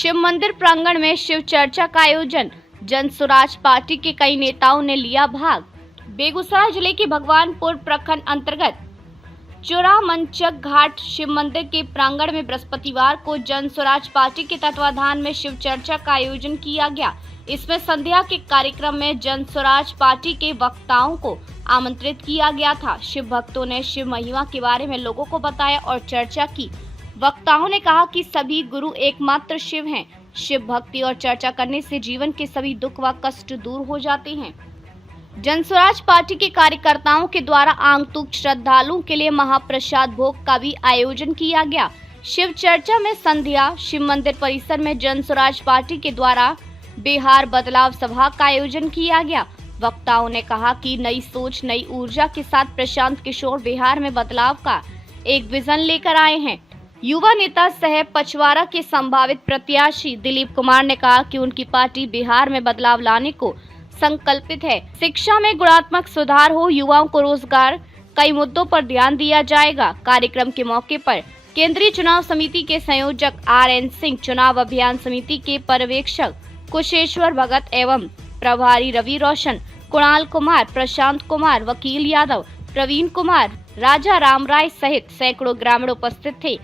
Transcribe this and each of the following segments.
शिव मंदिर प्रांगण में शिव चर्चा का आयोजन। जन स्वराज पार्टी के कई नेताओं ने लिया भाग। बेगूसराय जिले के भगवानपुर प्रखंड अंतर्गत चौरामंचक घाट शिव मंदिर के प्रांगण में बृहस्पतिवार को जन स्वराज पार्टी के तत्वाधान में शिव चर्चा का आयोजन किया गया। इसमें संध्या के कार्यक्रम में जन स्वराज पार्टी के वक्ताओं को आमंत्रित किया गया था। शिव भक्तों ने शिव महिमा के बारे में लोगों को बताया और चर्चा की। वक्ताओं ने कहा कि सभी गुरु एकमात्र शिव हैं। शिव भक्ति और चर्चा करने से जीवन के सभी दुख व कष्ट दूर हो जाते हैं। जन स्वराज पार्टी के कार्यकर्ताओं के द्वारा आगंतुक श्रद्धालुओं के लिए महाप्रसाद भोग का भी आयोजन किया गया। शिव चर्चा में संध्या शिव मंदिर परिसर में जन स्वराज पार्टी के द्वारा बिहार बदलाव सभा का आयोजन किया गया। वक्ताओं ने कहा कि नई सोच नई ऊर्जा के साथ प्रशांत किशोर बिहार में बदलाव का एक विजन लेकर आए हैं। युवा नेता सह पचवारा के संभावित प्रत्याशी दिलीप कुमार ने कहा कि उनकी पार्टी बिहार में बदलाव लाने को संकल्पित है। शिक्षा में गुणात्मक सुधार हो, युवाओं को रोजगार, कई मुद्दों पर ध्यान दिया जाएगा। कार्यक्रम के मौके पर केंद्रीय चुनाव समिति के संयोजक RN सिंह, चुनाव अभियान समिति के पर्यवेक्षक कुशेश्वर भगत एवं प्रभारी रवि रोशन, कुणाल कुमार, प्रशांत कुमार, वकील यादव, प्रवीण कुमार, राजा राम राय सहित सैकड़ों ग्रामीण उपस्थित थे।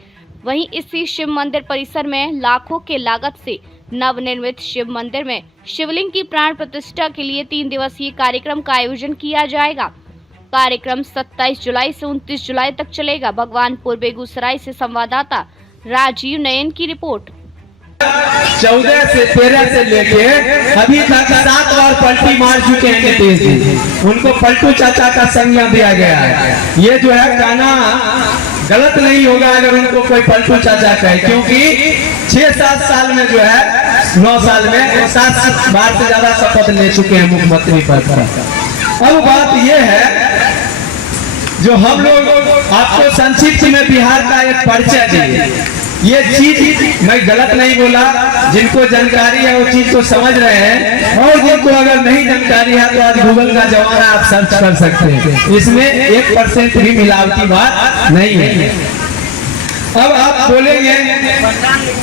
वहीं इसी शिव मंदिर परिसर में लाखों के लागत से नवनिर्मित शिव मंदिर में शिवलिंग की प्राण प्रतिष्ठा के लिए 3 दिवसीय कार्यक्रम का आयोजन किया जाएगा। कार्यक्रम 27 जुलाई से 29 जुलाई तक चलेगा। भगवानपुर बेगूसराय से संवाददाता राजीव नयन की रिपोर्ट। 14 से 13 से लेके अभी तक 7 बार पलटी मार चुके हैं नीतीश जी। उनको पलटू चाचा का संज्ञा दिया गया है। ये जो है कहना गलत नहीं होगा अगर उनको कोई पलटू चाचा कहे, क्योंकि 6-7 साल में जो है 9 साल में 7 बार से ज्यादा शपथ ले चुके हैं मुख्यमंत्री पद पर। अब बात ये है जो हम लोग आपको संक्षिप्त में बिहार का एक परिचय दिए। ये चीज मैं गलत नहीं बोला, जिनको जानकारी है वो चीज को समझ रहे हैं, और जिनको अगर नहीं जानकारी है तो आज गूगल का जमाना, आप सर्च कर सकते हैं। इसमें 1% भी मिलावटी बात नहीं है। अब आप बोलेंगे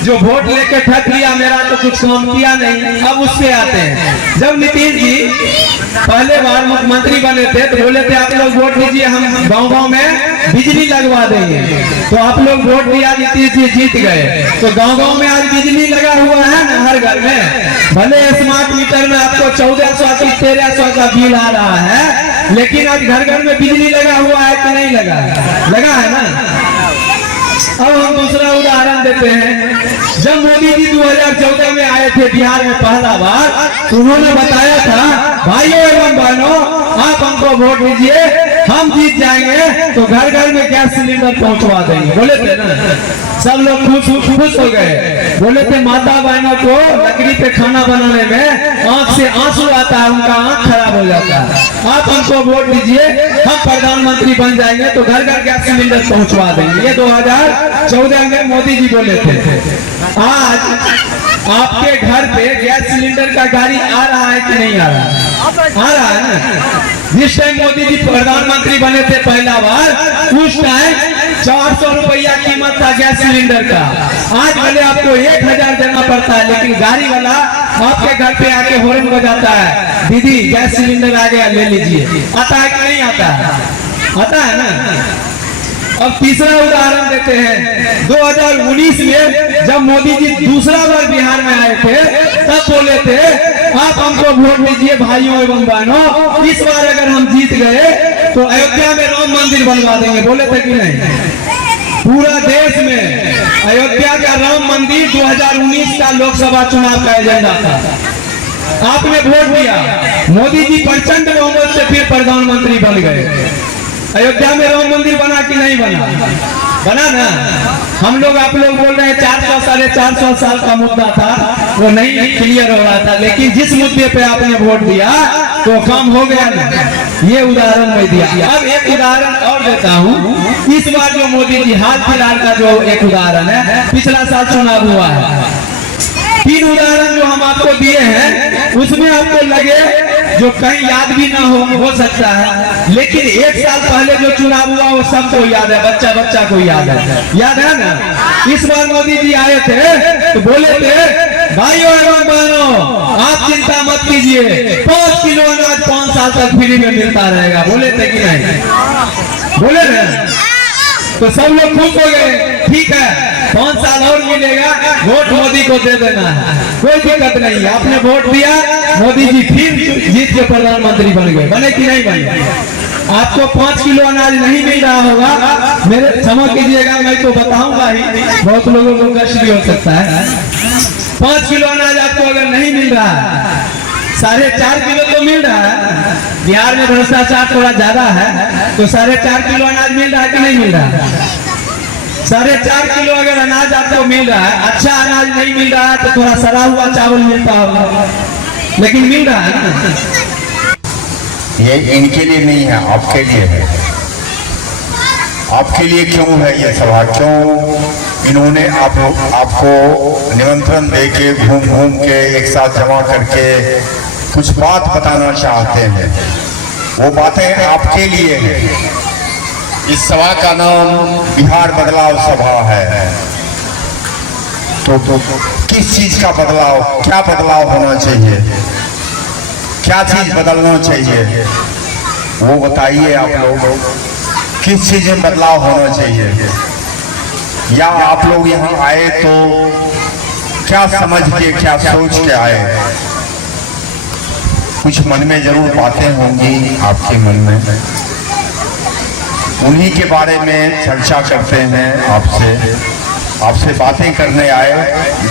जो वोट लेके ठग लिया, मेरा तो कुछ काम किया नहीं। अब उससे आते हैं, जब नीतीश जी पहले बार मुख्यमंत्री बने थे तो बोले थे आप लोग वोट दीजिए, हम गांव-गांव में बिजली लगवा देंगे। तो आप लोग वोट दिया, नीतीश जी जीत गए। तो गांव-गांव में आज बिजली लगा हुआ है ना, हर घर में। भले स्मार्ट मीटर में आपको 1400 की 1300 का बिल आ रहा है, लेकिन आज घर घर में बिजली लगा हुआ है कि नहीं लगा है? लगा है ना। अब हम दूसरा उदाहरण देते हैं। जब मोदी जी 2014 में आए थे बिहार में पहला बार, उन्होंने बताया था भाइयों एवं बहनों, आप हमको वोट दीजिए, हम जीत जाएंगे तो घर घर में गैस सिलेंडर पहुंचवा देंगे। बोले थे ना, सब लोग खुश हो गए। बोले थे माता बहनों को लकड़ी पे खाना बनाने में आंख से आंसू आता है, उनका आंख खराब हो जाता है। आप हमको वोट दीजिए, हम प्रधानमंत्री बन जाएंगे तो घर घर गैस सिलेंडर पहुंचवा देंगे। ये 2014 में मोदी जी बोले थे। आज आपके घर पे गैस सिलेंडर का गाड़ी आ रहा है कि नहीं आ रहा है? आ रहा है ना। जिस टाइम मोदी जी प्रधानमंत्री बने थे पहला बार, उस टाइम 400 रुपया कीमत था गैस सिलेंडर का। आज भले आपको 1000 देना पड़ता है, लेकिन गाड़ी वाला आपके घर पे आके हॉर्न बजाता है, दीदी गैस सिलेंडर आ गया, ले लीजिए। आता है कि नहीं आता है? आता है ना। अब तीसरा उदाहरण देते हैं। 2019 में जब मोदी जी दूसरा बार बिहार में आए थे, तब बोले थे आप हमको वोट दीजिए भाइयों एवं बहनों, इस बार अगर हम जीत गए तो अयोध्या में राम मंदिर बनवा देंगे। बोले थे कि नहीं? पूरा देश में अयोध्या का राम मंदिर 2019 का लोकसभा चुनाव का एजेंडा था। आपने वोट दिया, मोदी जी प्रचंड बहुमत से फिर प्रधानमंत्री बन गए। अयोध्या में राम मंदिर बना कि नहीं बना? बना ना। हम लोग आप लोग बोल रहे हैं 400 साढ़े 400 साल का मुद्दा था, वो नहीं क्लियर हो रहा था, लेकिन जिस मुद्दे पे आपने वोट दिया तो काम हो गया ना। ये उदाहरण मैं दिया। अब एक उदाहरण और देता हूँ। इस बार जो मोदी जी हाल फिलहाल का जो एक उदाहरण है, पिछला साल चुनाव हुआ है। 3 उदाहरण जो हम आपको दिए हैं, उसमें आपको लगे जो कहीं याद भी ना हो सकता है, लेकिन 1 साल पहले जो चुनाव हुआ वो सबको याद है, बच्चा बच्चा को याद है ना। इस बार मोदी जी आए थे तो बोले थे, भाइयों एवं बहनों आप चिंता मत कीजिए, 5 किलो अनाज 5 साल तक फ्री में मिलता रहेगा। बोले थे कि नहीं? बोले थे। तो सब लोग खुश हो गए, ठीक है 5 साल और मिलेगा, वोट मोदी को दे देना है, कोई दिक्कत नहीं है। आपने वोट दिया, मोदी जी फिर जीत के प्रधानमंत्री बन गए। बने कि नहीं बने? आपको 5 किलो अनाज नहीं मिल रहा होगा, मेरे क्षमा कीजिएगा, मैं तो बताऊंगा ही, बहुत लोगों को कष्ट भी हो सकता है। 5 किलो अनाज आपको अगर नहीं मिल रहा है, 4.5 किलो तो मिल रहा है। बिहार में भ्रष्टाचार थोड़ा ज्यादा है, तो 4.5 किलो अनाज मिल रहा है कि नहीं मिल रहा है? 4.5 किलो अगर अनाज आपको मिल रहा है, अच्छा अनाज नहीं मिल रहा है तो थोड़ा सड़ा हुआ चावल मिलता होगा, लेकिन मिल रहा है ना। ये इनके लिए नहीं है, आपके लिए है। आपके लिए क्यों है ये सभा? क्यों इन्होंने आपको निमंत्रण देके घूम घूम के एक साथ जमा करके कुछ बात बताना चाहते हैं? वो बातें आपके लिए है। इस सभा का नाम बिहार बदलाव सभा है। तो किस चीज का बदलाव, क्या बदलाव होना चाहिए, क्या चीज बदलना चाहिए, वो बताइए आप लोग। किस चीज में बदलाव होना चाहिए? या आप लोग यहाँ आए तो क्या समझ के, क्या सोच के आए? कुछ मन में जरूर बातें होंगी आपके मन में, उन्हीं के बारे में चर्चा करते हैं आपसे बातें करने आए।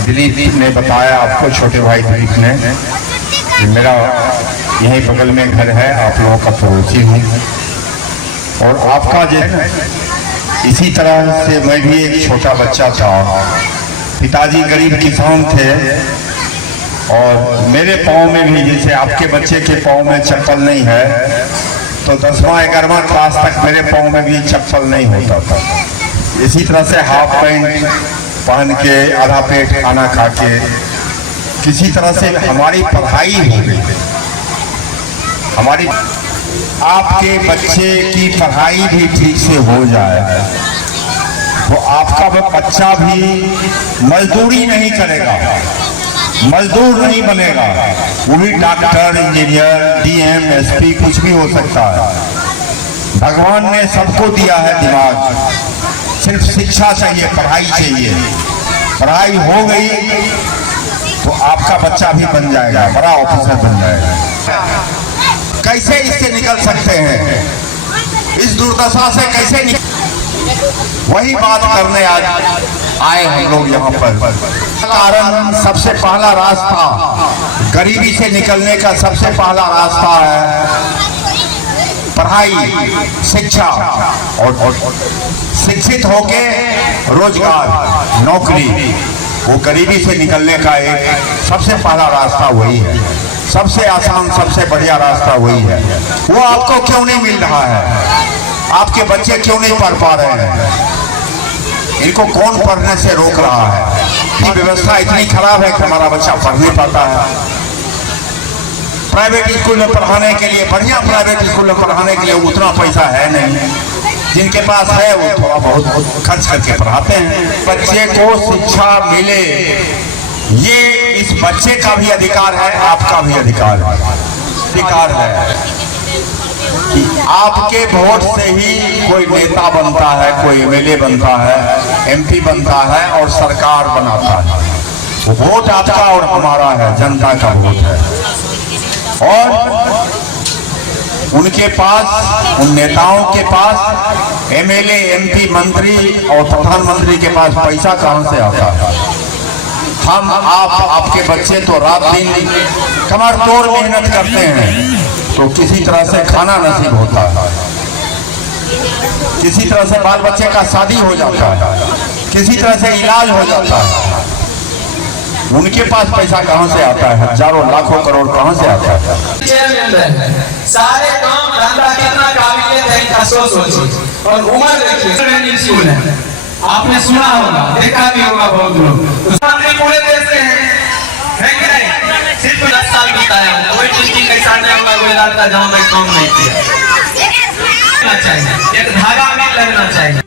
दिलीप ने बताया आपको, छोटे भाई दिलीप ने, मेरा यहीं बगल में घर है, आप लोगों का पड़ोसी हूँ। और आपका जो इसी तरह से मैं भी एक छोटा बच्चा था, पिताजी गरीब किसान थे, और मेरे पाँव में भी, जैसे आपके बच्चे के पाँव में चप्पल नहीं है, तो 10वां 11वां क्लास तक मेरे पाँव में भी चप्पल नहीं होता था। इसी तरह से हाफ पैंट पहन के, आधा पेट खाना खा के, किसी तरह से हमारी पढ़ाई हो गई। हमारी, आपके बच्चे की पढ़ाई भी ठीक से हो जाए तो आपका बच्चा भी मजदूरी नहीं करेगा, मजदूर नहीं बनेगा, वो भी डॉक्टर, इंजीनियर, डीएम, एसपी कुछ भी हो सकता है। भगवान ने सबको दिया है दिमाग, सिर्फ शिक्षा चाहिए, पढ़ाई चाहिए। पढ़ाई हो गई तो आपका बच्चा भी बन जाएगा, बड़ा ऑफिसर बन जाएगा। कैसे इससे निकल सकते हैं, इस दुर्दशा से कैसे निकल, वही बात करने आज आए हम लोग यहाँ पर। कारण सबसे पहला रास्ता, गरीबी से निकलने का सबसे पहला रास्ता है पढ़ाई, शिक्षा, और शिक्षित होके रोजगार, नौकरी। वो गरीबी से निकलने का एक सबसे पहला रास्ता वही है, सबसे आसान, सबसे बढ़िया रास्ता वही है। वो आपको क्यों नहीं मिल रहा है? आपके बच्चे क्यों नहीं पढ़ पा रहे हैं? इनको कौन पढ़ने से रोक रहा है? ये व्यवस्था इतनी खराब है कि हमारा बच्चा पढ़ नहीं पाता है। प्राइवेट स्कूल में पढ़ाने के लिए, बढ़िया प्राइवेट स्कूल में पढ़ाने के लिए उतना पैसा है नहीं, जिनके पास है वो थोड़ा बहुत खर्च करके पढ़ाते हैं। बच्चे को शिक्षा मिले, ये इस बच्चे का भी अधिकार है, आपका भी अधिकार है। अधिकार है कि आपके वोट से ही कोई नेता बनता है, कोई एमएलए बनता है, एमपी बनता है और सरकार बनाता है। वो वोट आपका और हमारा है, जनता का वोट है। और उनके पास, उन नेताओं के पास, एमएलए, एमपी, मंत्री और प्रधानमंत्री के पास पैसा कहां से आता है? हम, आपके बच्चे तो रात दिन कमर तोड़ मेहनत करते हैं तो किसी तरह से खाना नसीब होता है, किसी तरह से बाल बच्चे का शादी हो जाता है, किसी तरह से इलाज हो जाता है। उनके पास पैसा कहां से आता है? हजारों लाखों करोड़ कहां से आता है? सारे काम धंधा कितना काबिलियत है इनका सोचिए। और उम्र देखिए, स्कूल है, आपने सुना होगा, देखा भी होगा बहुत लोग। पूरे देश में है कि नहीं? सिर्फ 10 साल बिताया हूँ, कोई डिस्ट्रिक्ट ऐसा नहीं होगा गुजरात का जहाँ मैं काम नहीं किया। चाहिए एक धागा में लगना चाहिए।